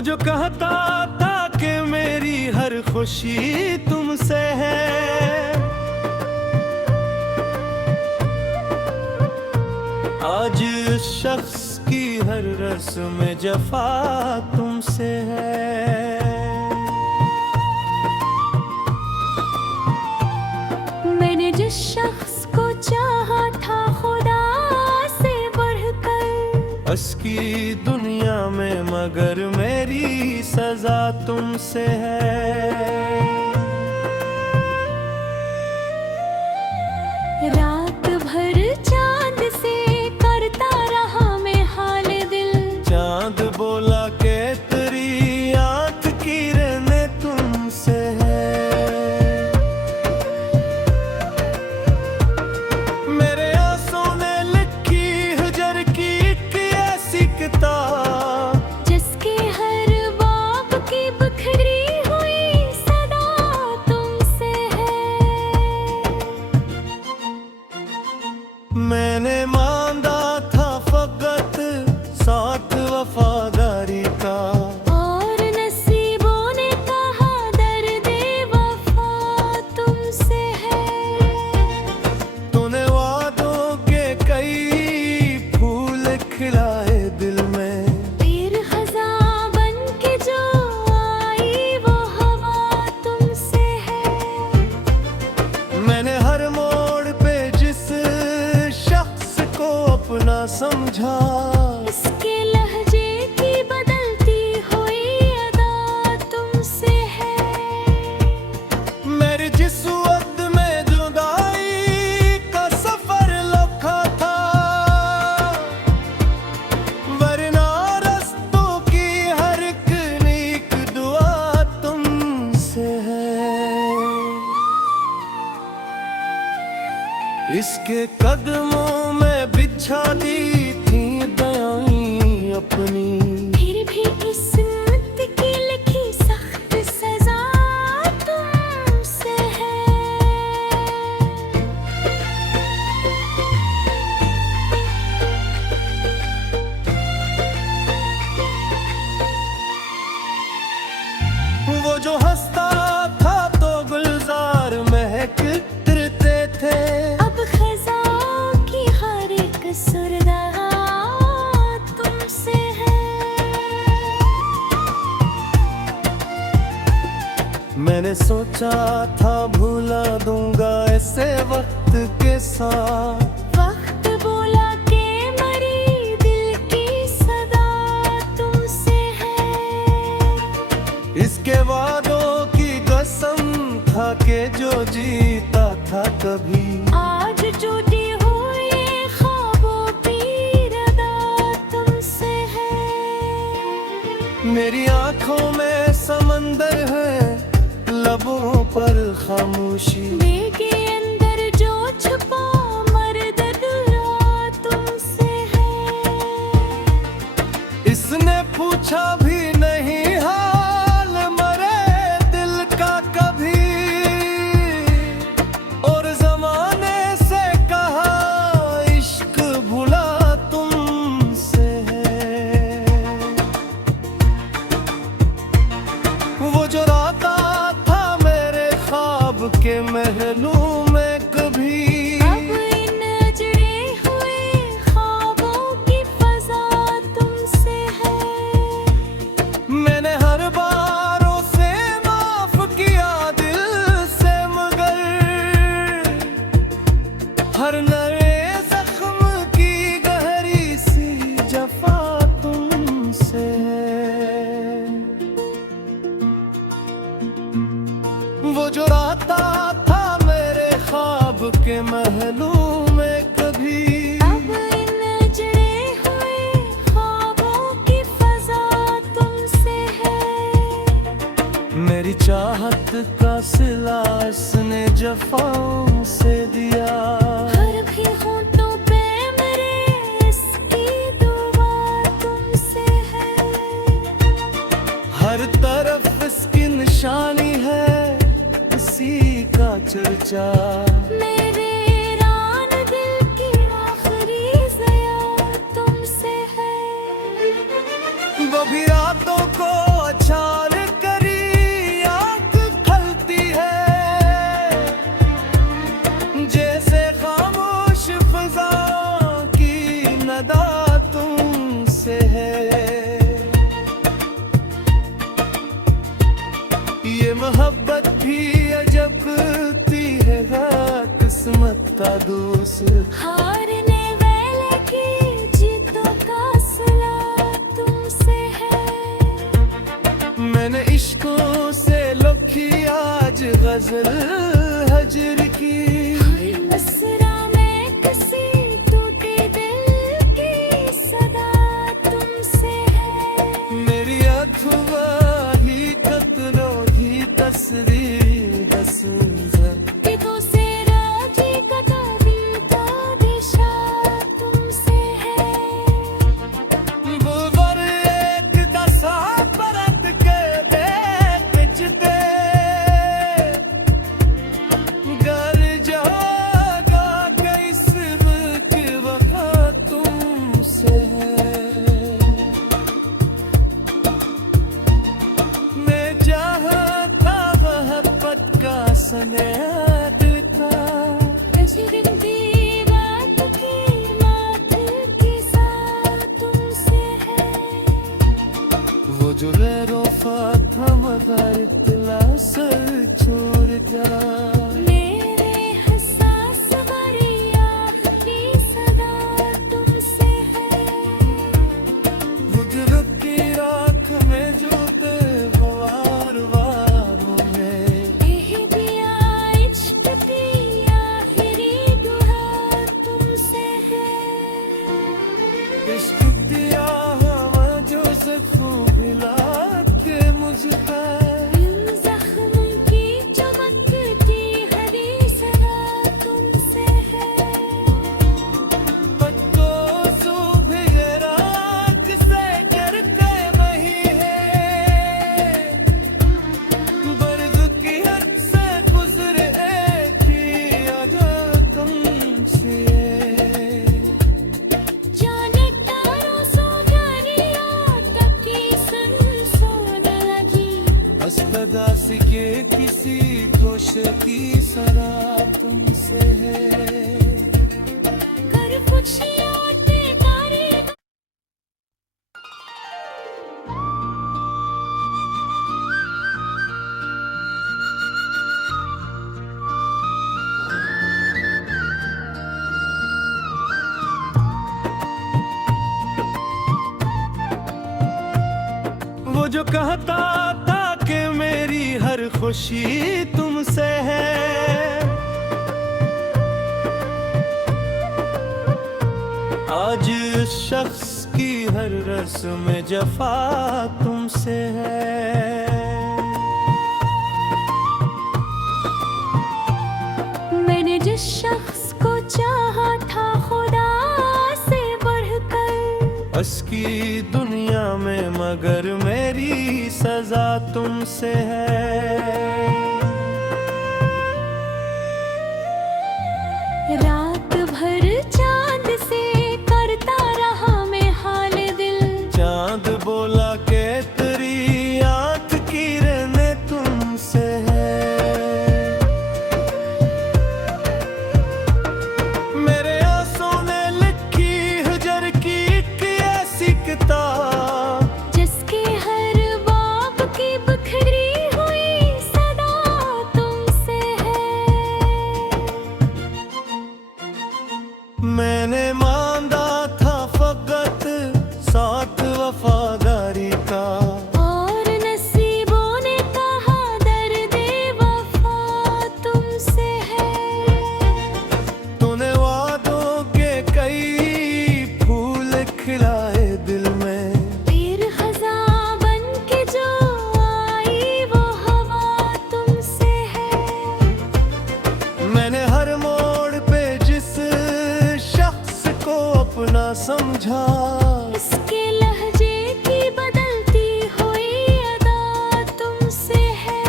वो जो कहता था कि मेरी हर खुशी तुमसे है, आज उस शख्स की हर रस्म जफा तुमसे है। मैंने जिस शख्स को चाहा था खुदा से बढ़कर, बस की दुनिया में मगर मेरी सजा तुमसे है। रात भर चांद से करता रहा मैं हाल दिल, चांद बोला के तेरी आंख की रहने तुमसे है। मेरे आंसू ने लिखी हिजर की एक ऐसी किताब, जिसके हर बाब की बिखरी हुई सदा तुमसे है। मैंने मांगा था फकत साथ वफादारी का, और नसीबों ने कहा दर्द वफा तुमसे है। तूने वादों के कई फूल खिलाए दिल में, फिर खज़ां बन के जो आई वो हवा तुमसे है। मैंने हर मोड़ पे जिस शख्स को अपना समझा, इसके लहजे की बदलती हुई अदा तुमसे है। मेरी जिस वक्त में जुदाई का सफर लखा था, वरना रस्तों की हर एक नीक दुआ तुमसे है। इसके कदमों में बिछा दी थी दयाएं अपनी, फिर भी किस्मत की लिखी सख्त सजा तुमसे है। वो जो हंसता था तो गुलजार महकते थे, अब खज़ां की हर एक सुरदा तुमसे है। मैंने सोचा था भुला दूंगा ऐसे वक्त के साथ, वक्त बोला के मरी दिल की सदा तुमसे है। इसके वादों की कसम था कि जो जीता था कभी, आज जुड़ी हुई ख्वाबों की रदा तुमसे है। मेरी आंखों में समंदर है, लबों पर खामोशी, मेरे अंदर जो छुपा मर्द दुआ तुमसे है। इसने पूछा भी नहीं हाल मरे दिल का कभी, और जमाने से कहा इश्क भुला तुमसे है। वो जो राता था मेरे ख्वाब के महलों में कभी, अब इन अजड़े हुए ख्वाबों की फजा तुमसे है। मैंने हर बारों से माफ किया दिल से, मगर हर नए जख्म की गहरी सी जफा तुमसे है। वो जो राता था मेरे ख्वाब के महलों में कभी, अब इन अजड़े हुए ख्वाबों की फजा तुमसे है। मेरी चाहत का सिला इसने जफाओं से दिया, हर भी होंठों पे मेरे इसकी दुआ तुमसे है। हर तरफ इसकी निशानी है, इसी का चर्चा। मेरे रान दिल की आखिरी ज़या तुमसे है। वो भी रातों को किस्मत का दूसरा। हारने वाले की जीतों का सिला तुमसे है। मैंने इश्कों से लिखी आज गजल हजर की। असरा में किसी टूटे दिल की सदा तुमसे है। मेरी अथवा ही कतलों ही तस्वीर हसूजा। दिलों से राजी कदा दिल का दिशा तुमसे है। बुलवर एक दसा परत के देख जते घर जागा किस्म की वफा तुमसे है। मैं चाहता मोहब्बत का सनेह था। अजरबी रात की मात की साथ तुमसे है। वो जो गैरोफा था मगर इतला सर छोड़ जा। मेरे हसास भरी आह की सदा तुमसे है। बुजुर्ग की राख में जूते वार वारों में। यह दिया इश्क की आखिरी दुआ तुमसे है। इश्क दिया हवा जो से खूब हिला के मुझ पर। इन जख्म की चमकती हरी सदा तुमसे है। पत्तों सुबह राख से करके वही है। बर्द की हद से गुजरे थी अदा तुमसे। जाने तारों सो जानिया तक की सुन लगी। हस्तदासी के किसी खुश की शराब तुमसे है। कर खुशियाँ ते तारीफ। वो जो कहता था कि मेरी हर खुशी तुमसे है। आज उस शख्स की हर रस्म जफा तुमसे है। मैंने जिस शख्स को चाहा था खुदा से बढ़कर। बस की दुनिया में मगर मेरी सजा तुमसे है। रात भर चांद से करता रहा मैं हाल दिल। चांद बोला के तेरी आंख की रहने तुमसे है। मेरे आंसू ने लिखी हजर की एक ऐसी किताब। जिसके हर बाब की बिखरी हुई सदा तुमसे है। मैंने मांगा था फकत साथ वफादारी का। और नसीबों ने कहा दर्द वफा तुमसे है। तूने वादों के कई फूल खिलाए दिल में। फिर खज़ां बन के जो आई वो हवा तुमसे है। मैंने हर मोड़ पे जिस शख्स को अपना समझा। इसके लहजे की बदलती हुई अदा तुमसे है।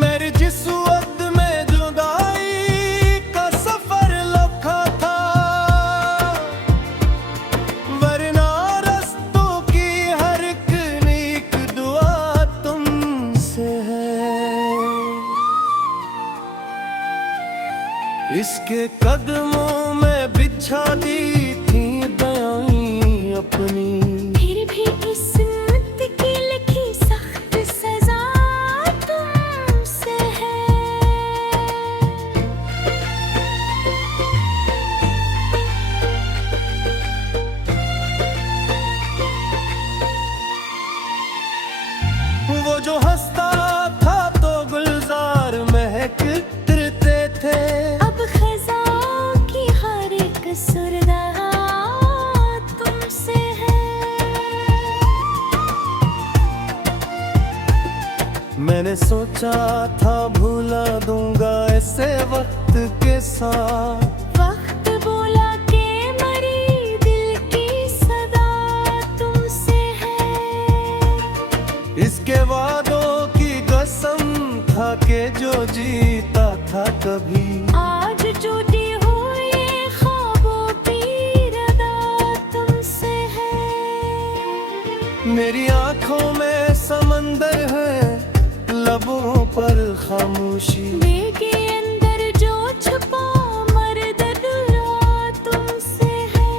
मेरी जिस वक्त में जुदाई का सफर लखा था। वरना रस्तों की हर एक नीक दुआ तुमसे है। इसके कदमों में बिछा दी थी दयाएं अपनी। फिर भी किस्मत की लिखी सख्त सजा तुमसे है। मैंने सोचा था भूला दूंगा ऐसे वक्त के साथ। वक्त बोला के मरी दिल की सदा तुमसे है। इसके वादों की कसम था के जो जीता था कभी, आज टूटी हुई ख्वाबों की रदा तुमसे है। मेरी आंखों में समंदर है, लबों पर खामोशी। दिल के अंदर जो छुपा मर्द दुआ तुमसे है।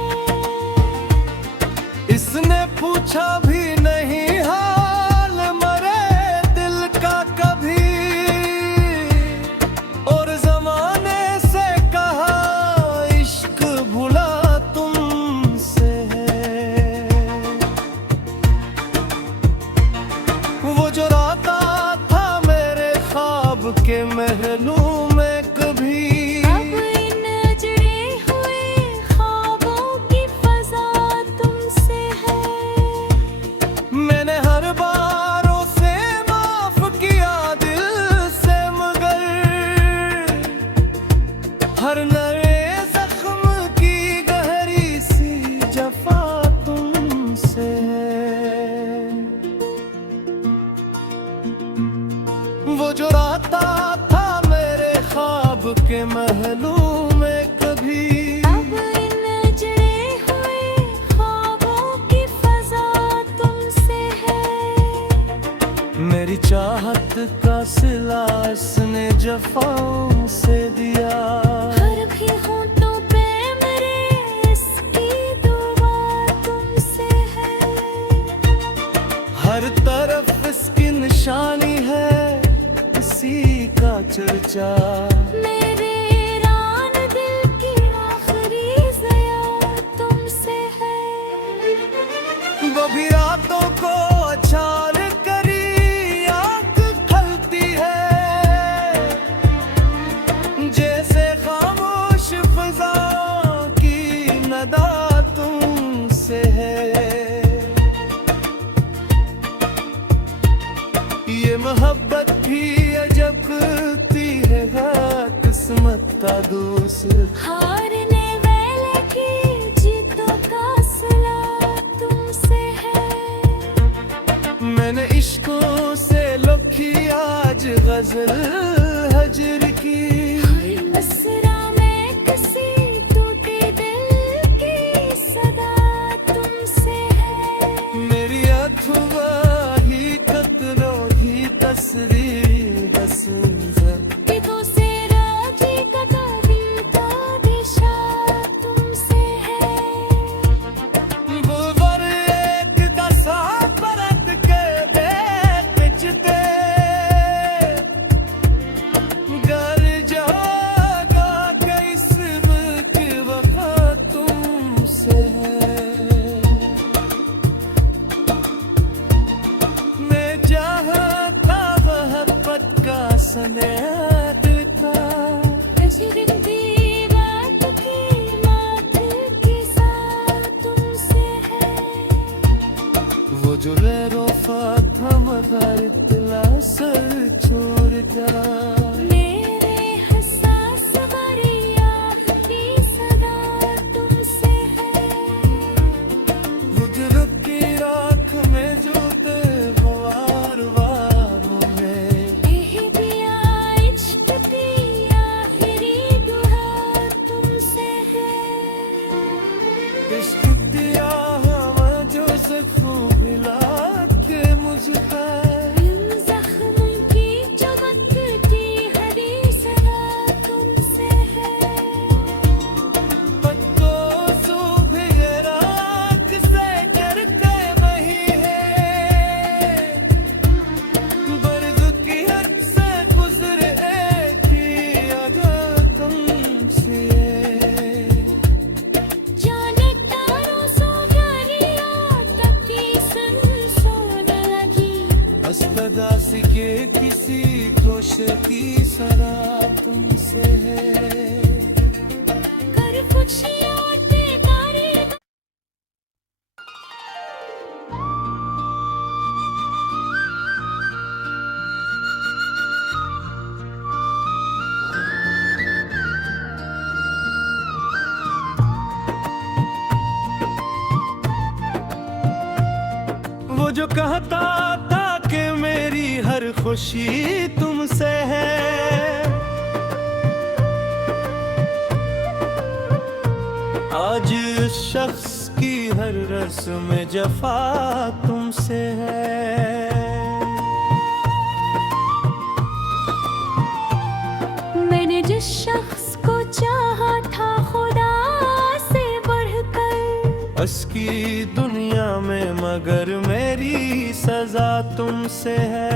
इसने पूछा भी नहीं हाल मरे दिल का कभी, और जमाने से कहा इश्क भुला तुमसे है। वो जो राता था मेरे ख्वाब के महलों में कभी, अब इन अजड़े हुए ख्वाबों की फजा तुमसे है। मैंने हर बारों से माफ किया दिल से, मगर हर नए जख्म की गहरी सी जफा तुमसे है। वो जो राता था मेरे ख्वाब के महलों में कभी, अब इन अजड़े हुए ख्वाबों की फजा तुमसे है। मेरी चाहत का सिला इसने जफाओं से दिया। हर भी होंठों पे मेरे इसकी दुआ तुमसे है। हर तरफ इसकी निशानी है, इसी का चर्चा। मेरे रान दिल की आखिरी ज़या तुमसे है। वो भी रातों को अचार करी आंख खलती है, जैसे खामोश फिजा की नदा तुमसे है। ये मोहब्बत भी अजब करती है, किस्मत का दोस्त। हारने वाले की जीतों का सिला तुमसे है। मैंने इश्कों से लिखी आज गजल हजर की, असरा में किसी टूटे दिल की सदा तुमसे है। मेरी अथवा ही कतरों ही तस्वीर बस दिलों से राजी का दिल का दिशा तुमसे है। बुलवर एक दसा परत के बेचते, घर जागा किस्म की वफा तुमसे है। मैं चाहता मोहब्बत का सनेद था, तजरिबी रात की मात की साथ तुमसे है। वो जो गैरोफा था मगर इतला सर छोड़ जा। मेरे हसास वरिया की सदा तुमसे है। कुदरत की राख में जोते वार वारों में, यही दिया इश्क की आखिरी दुआ तुमसे है। इश्क दिया हवा जो जख्म मिला के मुझका, इन जख्म की चमकती हरी सदा तुमसे है। पत्तों सूख राख से करते वही है, बर्द की हद से गुजरे थी अदा तुमसे। जाने तारों सो गरिया तक की सुन लगी। अस्तदासी के किसी खुश की सरा तुमसे है। कर कुछ याद तारीफ जो कहता था कि मेरी हर खुशी तुमसे है, आज उस शख्स की हर रस्म जफा तुमसे है। मैंने जिस शख्स को चाहा था खुदा से बढ़कर, बस की दुनिया में मगर मेरी सजा तुमसे है।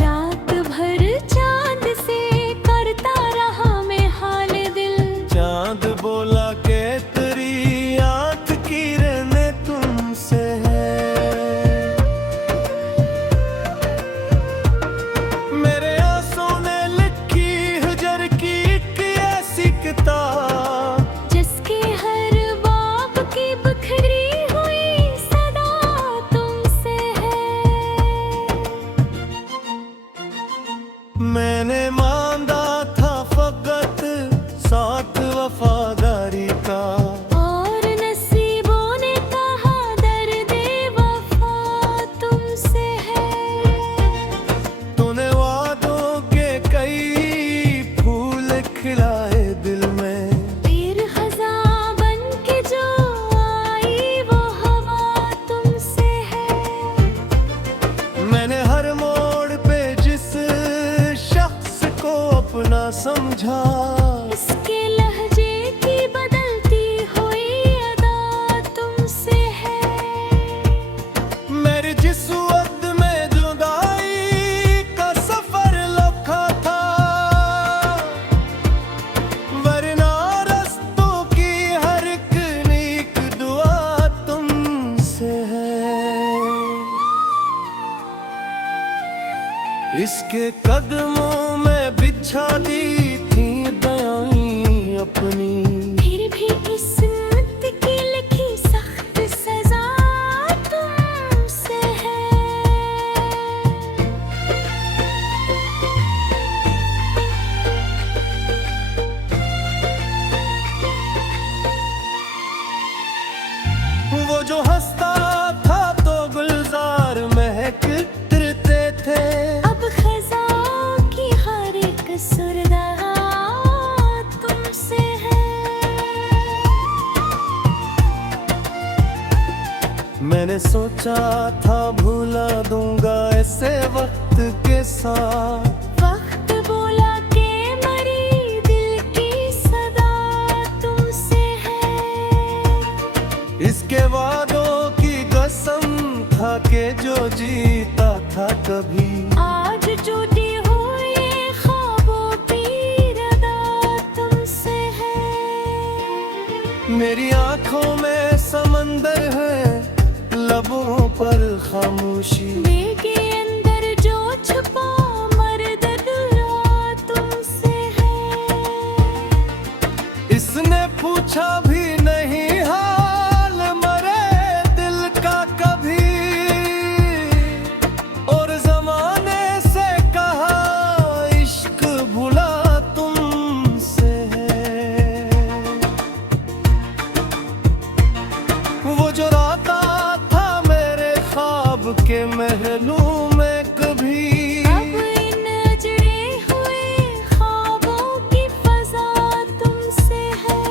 रात भर चांद से करता रहा मैं हाल दिल, चांद बोला के तेरी आंख की रहने तुमसे है। मेरे आंसू ने लिखी हिजर की एक ऐसी किताब, जिसके हर बाब की बिखरी हुई सदा तुमसे है। मैंने मांगा था फकत साथ वफादारी का, और नसीबों ने कहा दर्द वफा तुमसे है। तूने वादों के कई फूल खिलाए दिल में, फिर खज़ां बन के जो आई वो हवा तुमसे है। मैंने हर मोड़ पे जिस शख्स को अपना समझा, इसके लहजे की बदलती हुई अदा तुमसे है। मेरी जिस वक्त में जुदाई का सफर लखा था, वरना रस्तों की हर एक नेक दुआ तुमसे है। इसके कदमों में बिछा दी थी दयाएं अपनी, फिर भी किस्मत की लिखी सख्त सजा तुमसे है। वो जो हंसता था तो गुलजार महकते थे, अब खज़ां की हर एक सुरदा तुमसे है। मैंने सोचा था भूला दूंगा ऐसे वक्त के साथ, वक्त बोला के मरी दिल की सदा तुमसे है। इसके वादों की कसम था कि जो जीता था कभी, आज जुटी हुई ख्वाबों की रदा तुमसे है। मेरी आंखों में समंदर है, लबों पर खामोशी, दिल के अंदर जो छुपा मर्द दुआ तुमसे है। इसने पूछा भी नहीं हाल मरे दिल का कभी, और जमाने से कहा इश्क भुला तुमसे है। वो जो राता था मेरे ख्वाब के महलों में कभी, अब इन अजड़े हुए ख्वाबों की फजा तुमसे है।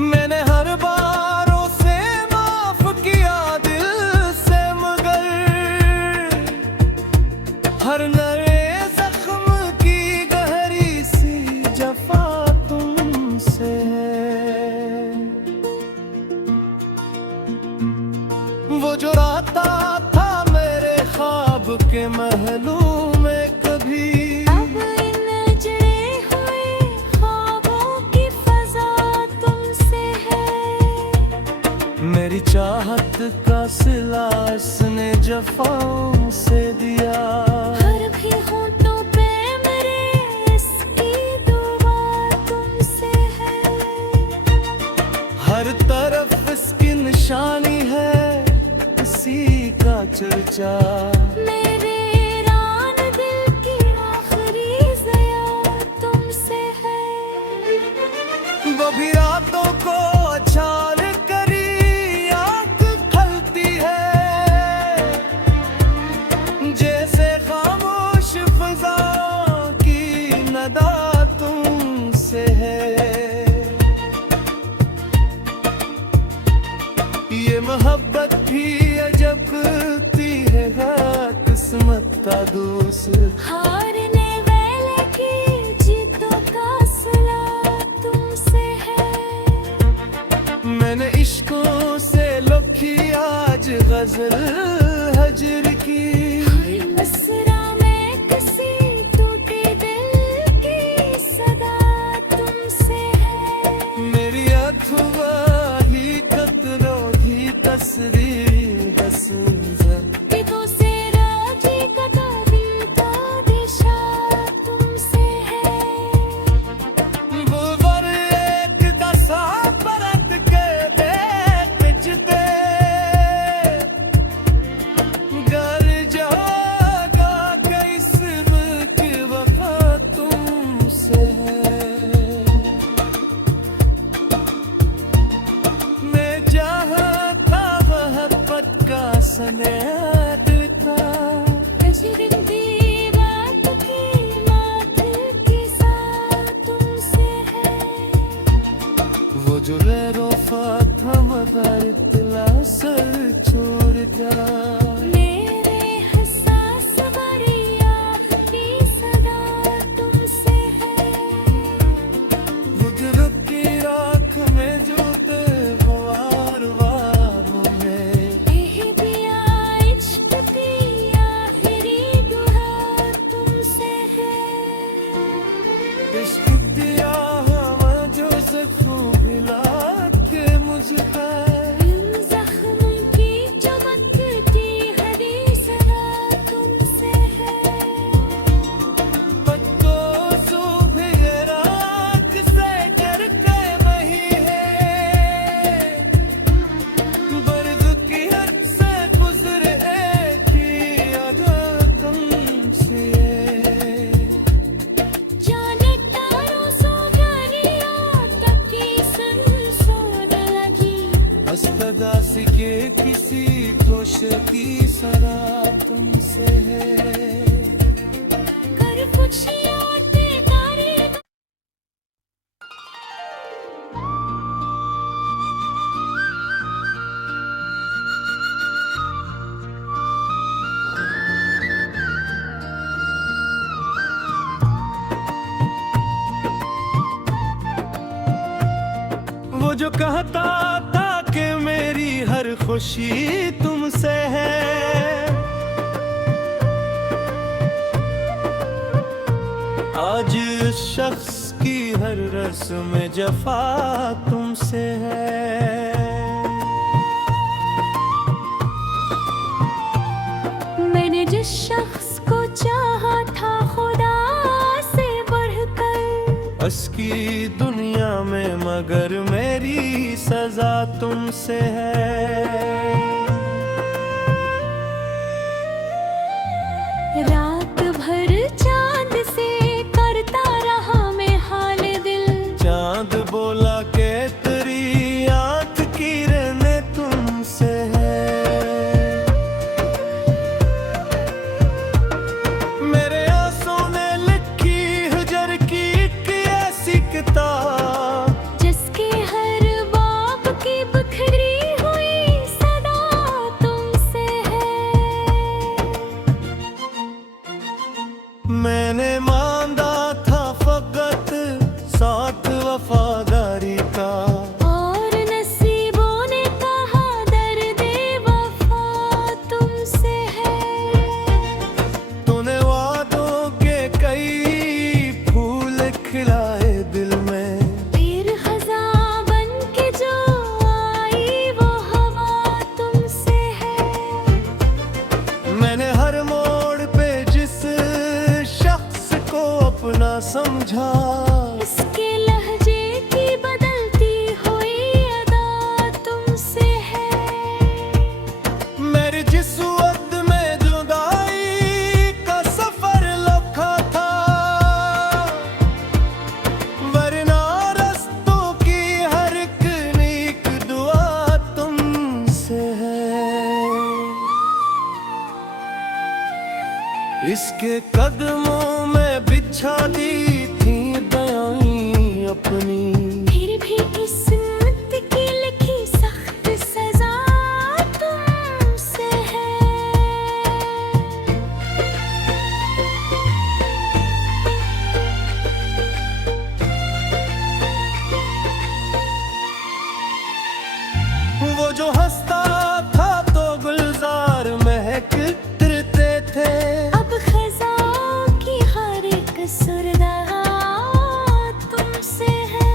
मैंने हर बारों से माफ किया दिल से, मगर हर नए जख्म की गहरी सी जफा तुमसे है। वो जो राता था मेरे ख्वाब के महलों में कभी, अब इन अजड़े हुए ख्वाबों की फजा तुमसे है। मेरी चाहत का सिला इसने जफाओं से दिया, हर भी होठों पे मेरे इसकी दुआ तुमसे है। हर तरफ इसकी निशानी है, इसी का चर्चा। मेरे रान दिल की आखिरी ज़या तुमसे है। वो भी रातों को तुमसे है। ये मोहब्बत भी अजबती है, किस्मत का दूसरा। हारने वाले की जीतों का सिला तुमसे है। मैंने इश्कों से लिखी आज गजल हजर की। हर मिसरा में किसी टूटे दिल की सदा तुमसे है। मेरी अथवा ही कतरो ही तस्वीर दसूज़न। दिलों से राजी कदम का दिशा तुमसे है। बुलवर एक दसा परत के देखते घर जागा किस्म की वफा तुमसे है। मैं जहाँ था वह पद का सनेद था। तजरिबी बात की मात के साथ तुमसे है। वो जो गैरोफा था मगर इतला सर छोड़ जा। मेरे हसास वरिया की सदा तुमसे है। कुदरत की राख में जो ते वार वारों में। यह दिया इश्क की आखिरी दुआ तुमसे है। इश्क दिया हवा जो जख्म मिला के मुझका। इन जख्मों की चमकती हरी सदा तुमसे है। पत्तों सुबह रात से डर के वही है। बर्द की हद से गुजरे की अदा तुमसे है। जाने तारों सो घरिया तक की सुन लगी। अस्तदासी के किसी दोष की शराब तुमसे है। कर कुछ याद तारीफ। वो जो कहता था कि मेरी हर खुशी तुमसे है। आज उस शख्स की हर रस्म जफा तुमसे है। मैंने जिस शख्स को चाहा था खुदा से बढ़कर। बस की दुनिया में मगर मेरी सजा तुमसे है। रात भर चांद से करता रहा मैं हाल दिल। चांद बोला के तेरी आंख की रहने तुमसे है। मेरे आंसू ने लिखी हजर की एक ऐसी किताब। जिसके हर बाब की बिखरी हुई सदा तुमसे है। मैंने मांगा था फकत साथ वफादारी का। और नसीबों ने कहा दर्द वफा तुमसे है। तूने वादों के कई फूल खिलाए दिल में। फिर खज़ां बन के जो आई वो हवा तुमसे है। मैंने हर मोड़ पे जिस शख्स को अपना समझा। इसके लहजे की बदलती हुई अदा तुमसे है। मेरी जिस वक्त में जुदाई का सफर लखा था। वरना रस्तों की हर एक नीक दुआ तुमसे है। इसके कदमों में बिछा दी थी दयाएं अपनी। फिर भी किस्मत की लिखी सख्त सजा तुमसे है। वो जो हंसता था तो गुलजार महकते थे। अब खज़ां की हर एक सुरदा तुमसे है।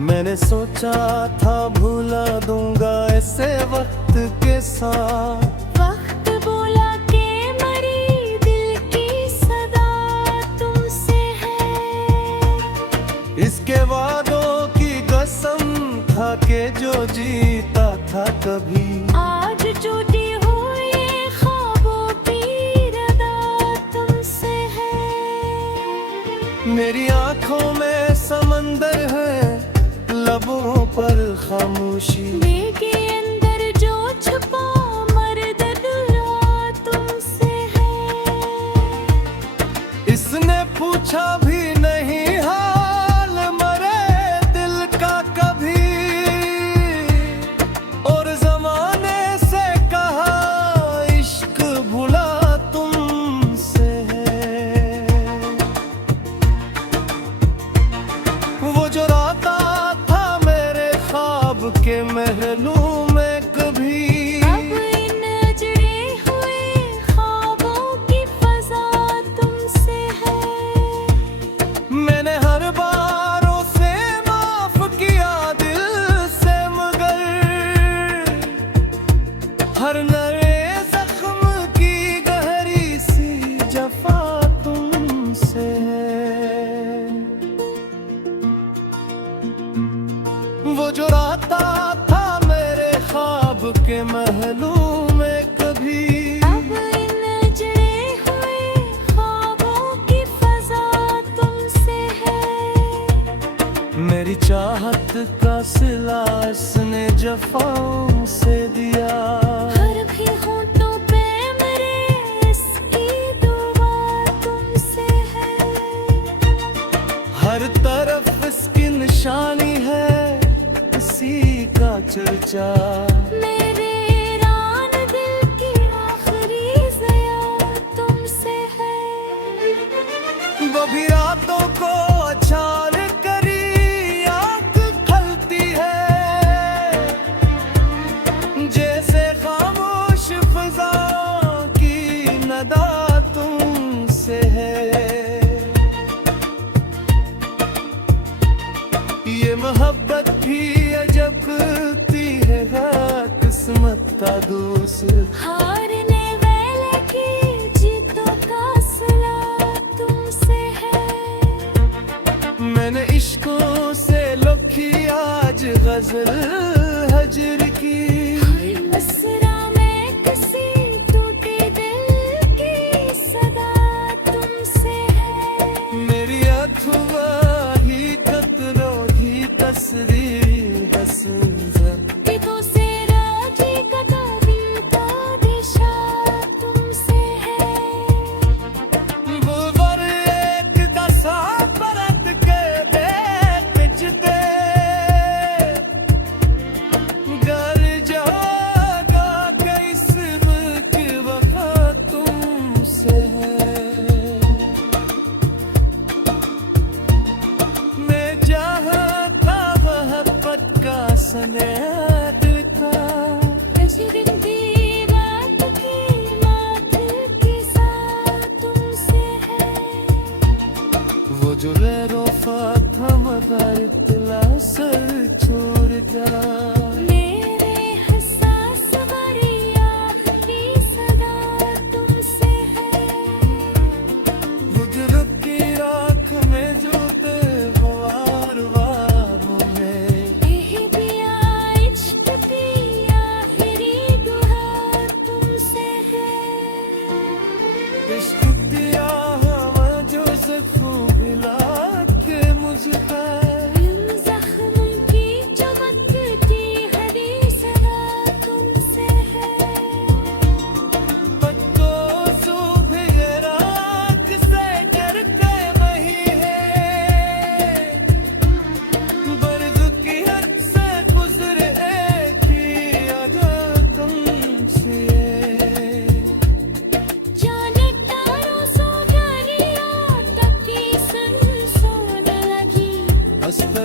मैंने सोचा था भूला दूंगा ऐसे वक्त के साथ। वक्त बोला के मरी दिल की सदा तुमसे है। इसके वादों की कसम था कि जो जीता था कभी। आज टूटी हुई ख्वाबों की रदा तुमसे है। मेरी आंखों में समंदर है, लबों पर खामोशी। दिल के अंदर जो छुपा मर्द दुआ तुमसे है। इसने पूछा भी नहीं हाल मरे दिल का कभी, और जमाने से कहा इश्क भुला तुमसे है। वो जो राता था मेरे ख्वाब के महलों में कभी। अब इन अजड़े हुए ख्वाबों की फजा तुमसे है। मैंने हर बारों से माफ किया दिल से, मगर हर नए जख्म की गहरी सी जफा तुमसे है। वो जो राता था मेरे ख्वाब के महलों में कभी। अब इन अजड़े हुए ख्वाबों की फजा तुमसे है। मेरी चाहत का सिला इसने जफाओं से दिया। हर भी होंठों पे मेरे इसकी दुआ तुमसे है। हर तरफ इसकी निशानी है, इसी का चर्चा। मेरे रान दिल की आखिरी ज़या तुमसे है। वो भी रातों को अचान करी आँख खलती है, जैसे खामोश फिजा की नदा तुमसे है। ये मोहब्बत भी अजब करती है, किस्मत का दूसर। हारने वाले की जीतों का सिला तुमसे है। मैंने इश्कों से लिखी आज गजल हजर की। हर मिसरा में किसी टूटे दिल की सदा तुमसे है। मेरी अथवा ही कतरों ही तस्वीर बसंजा। दिलों से राजी कदम का दिशा तुमसे है। बुलवर एक दसा परत के बेखजते, घर जागा किस्मत वफा तुमसे है। मैं चाहता मोहब्बत का सनेद था। अजरंगी रात की मात की साथ तुमसे है। वो जो गैरोफा था मगर इतला सर छोड़ गया। मेरे हसास भरी आखिरी सदा तुमसे है। गुजरत की राख में जो ते वार वारों में। यह दिया इश्क की आखिरी दुआ तुमसे है। इश्क दिया हवा जो सकूं भिला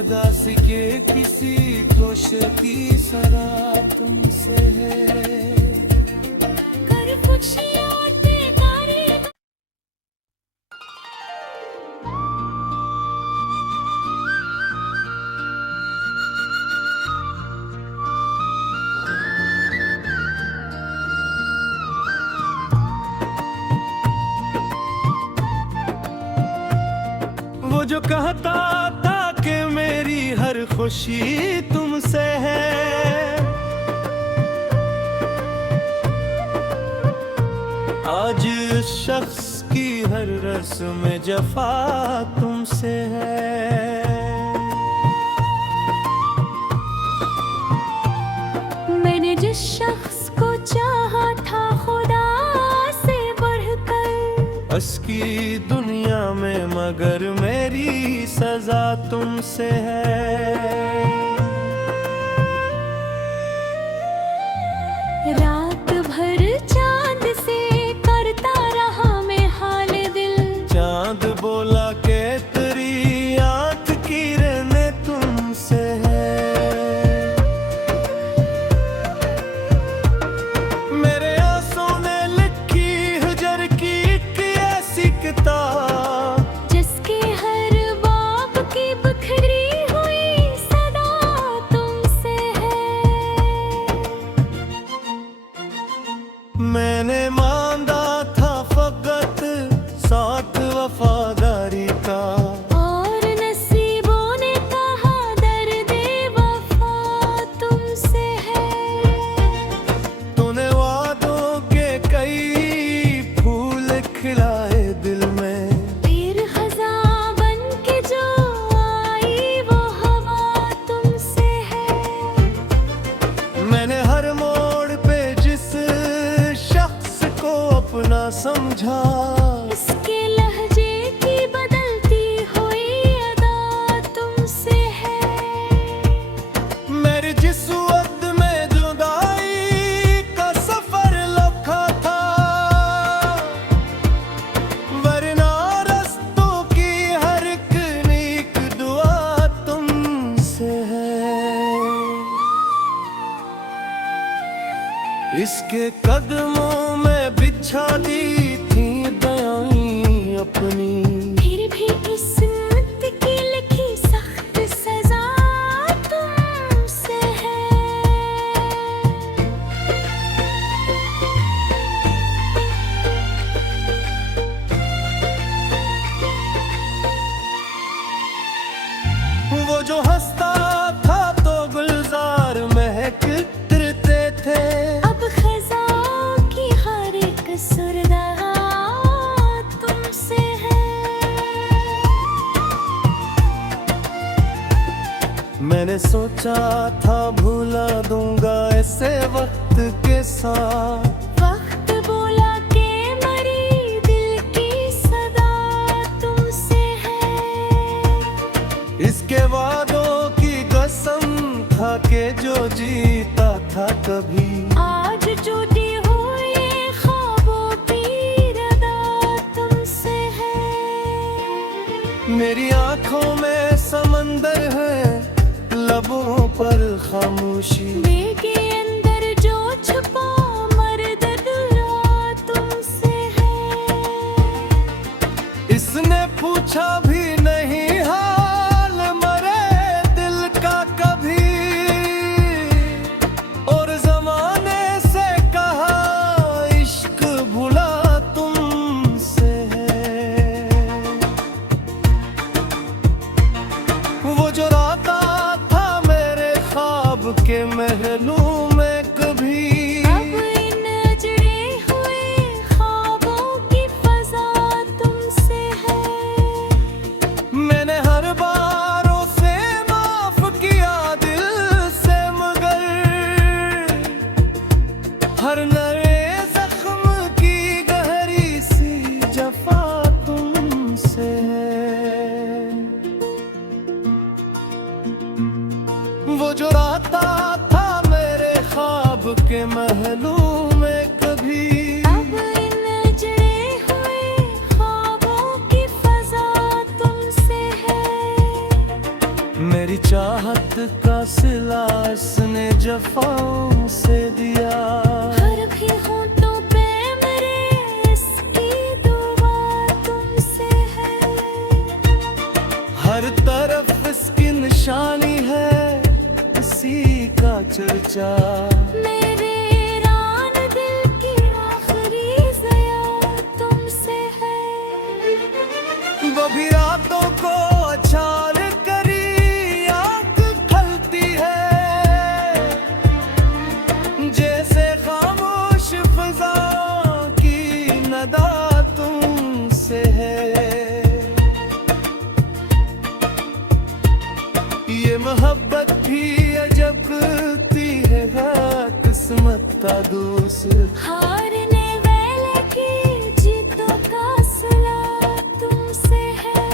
उदासी के किसी खुश की सरा तुमसे है। कर खुशियाँ तेरी वो जो कहता था कि मेरी हर खुशी तुमसे है, आज उस शख्स की हर रस्म जफा तुमसे है। मैंने जिस शख्स को चाहा था खुदा से बढ़कर, बस की दुनिया में मगर मेरी सजा तुमसे है। रात भर चांद से करता रहा मैं हाल दिल, चांद बोला के तेरी आंख की रहने तुमसे है। मेरे आंसू ने लिखी हजर की एक ऐसी किताब, जिसके हर बाब की बिखरी हुई सदा तुमसे है। मैंने मांगा था फकत साथ वफादारी का, और नसीबों ने कहा दर्द वफा तुमसे है। तूने वादों के कई फूल खिलाए दिल में, फिर खज़ां बन के जो आई वो हवा तुमसे है। मैंने हर मोड़ पे जिस शख्स को अपना समझा, इसके लहजे की बदलती हुई अदा तुमसे है। मेरी जिस वक्त में जुदाई का सफर लखा था, वरना रस्तों की हर एक नीक दुआ तुमसे है। इसके कदमों में बिछा दी थी दयाएं अपनी, फिर भी किस्मत की लिखी सख्त सजा तुमसे है। वो जो हंसता था तो गुलजार महकते थे, अब खज़ां की हर एक सुरदा तुमसे है। मैंने सोचा था भूला दूंगा ऐसे वक्त के साथ, वक्त बोला के मरी दिल की सदा तुमसे है। इसके वादों की कसम था कि जो जीता था कभी, आज टूटी हुई ख्वाबों की रदा तुमसे है। मेरी आंखों में समंदर है, लबों पर खामोशी, बेगे अंदर जो छुपा मर्द दुआ तुमसे है। इसने पूछा भी नहीं हाल मरे दिल का कभी, और जमाने से कहा इश्क भुला तुमसे है। वो जो राता था मेरे ख्वाब के महलों में कभी, अब इन अजड़े हुए ख्वाबों की फजा तुमसे है। मैंने हर बारों से माफ किया दिल से, मगर हर नए जख्म की गहरी सी जफा तुमसे है। वो जो राता था मेरे ख्वाब के महलों में कभी, अब इन अजड़े हुए ख्वाबों की फजा तुमसे है। मेरी चाहत का सिला इसने जफाओं से दिया। हर भी होंठों पे मेरे इसकी दुआ तुमसे है। हर तरफ इसकी निशानी है, इसी का चर्चा। मेरे रान दिल की आखिरी ज़या तुमसे है। वो भी रातों को छाल करी आँख खलती है, जैसे खामोश फिजाओं की नदा तुमसे है। ये मोहब्बत भी अजबती है, किस्मत का दूसरा। हारने वाले की जीतों का सिला तुमसे है।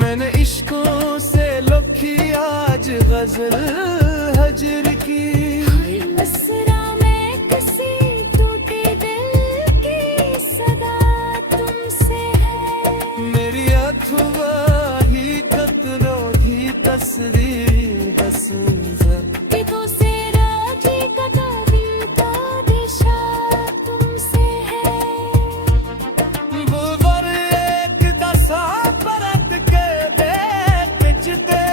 मैंने इश्कों से लिखी आज गजल हजर की। असरा में किसी टूटे दिल की सदा तुमसे है। मेरी अथवा ही कतरों ही तस्वीर हसन दिखो से राजी कदम का दिशा तुमसे है। बुलवर एक दसा परत के देख जिते,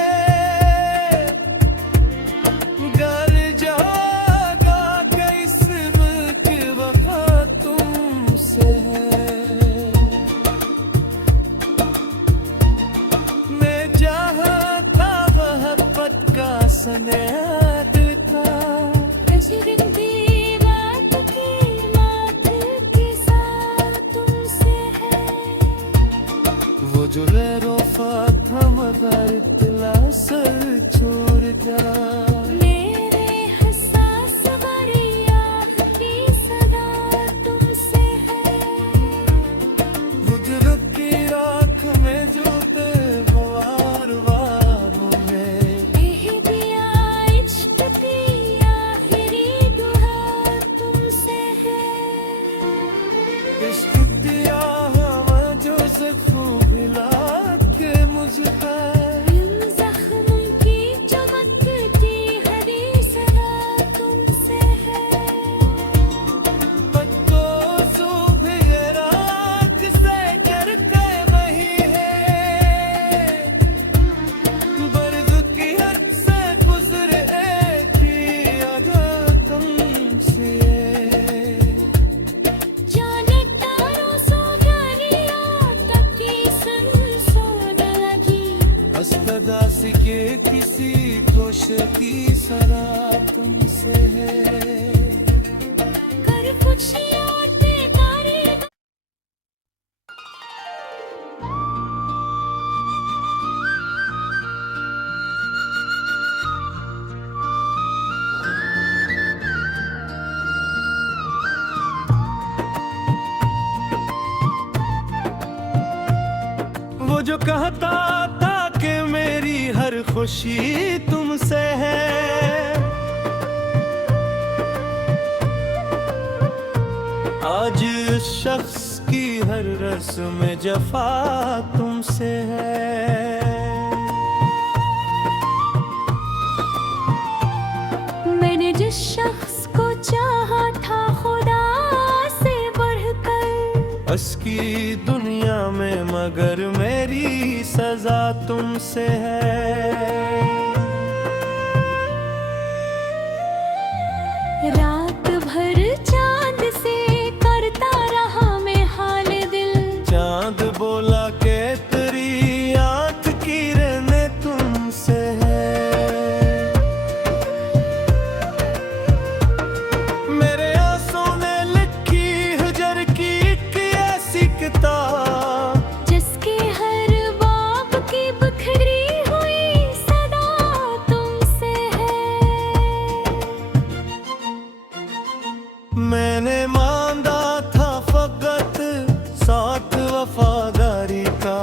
घर जागा के इसम की वफा तुमसे है। मैं चाहता वह पद का सनेद था, तजरिबी बात की मात के साथ तुमसे है। वो जो गैरों था मगर इतला सर छोड़ जा। मेरे हसास वरिया की सदा तुमसे है। बुजुर्ग की राख में जूते वार वारों में, यही दिया इश्क की आखिरी दुआ तुमसे है। इश्क दिया हवा जो से खूब हिला के मुझ पर। इन जख्मों की चमकती हरी सदा तुमसे है। पत्तों सूख ये राख से करके वही है, बर्द की हद से गुजरे थी अगर तुमसे। जाने तारों सो दरिया तक की सुन लगी। हस्तदासी के किसी खुश की सरा तुमसे है। कर कुछ और बेकारी वो जो कहता था कि मेरी हर खुशी तुमसे है, आज इस शख्स की हर रस्म जफा तुमसे है। मैंने जिस शख्स को चाहा था खुदा से बढ़कर, बस की दुनिया में मगर मेरी सजा तुमसे है। रात भर चांद से करता रहा मैं हाल दिल। चांद बोला के तेरी आंख की रहने तुमसे है। मेरे आंसू ने लिखी हिजर की एक ऐसी किताब, जिसके हर बाब की बिखरी हुई सदा तुमसे है। मैंने मांगा था फकत साथ वफादारी का,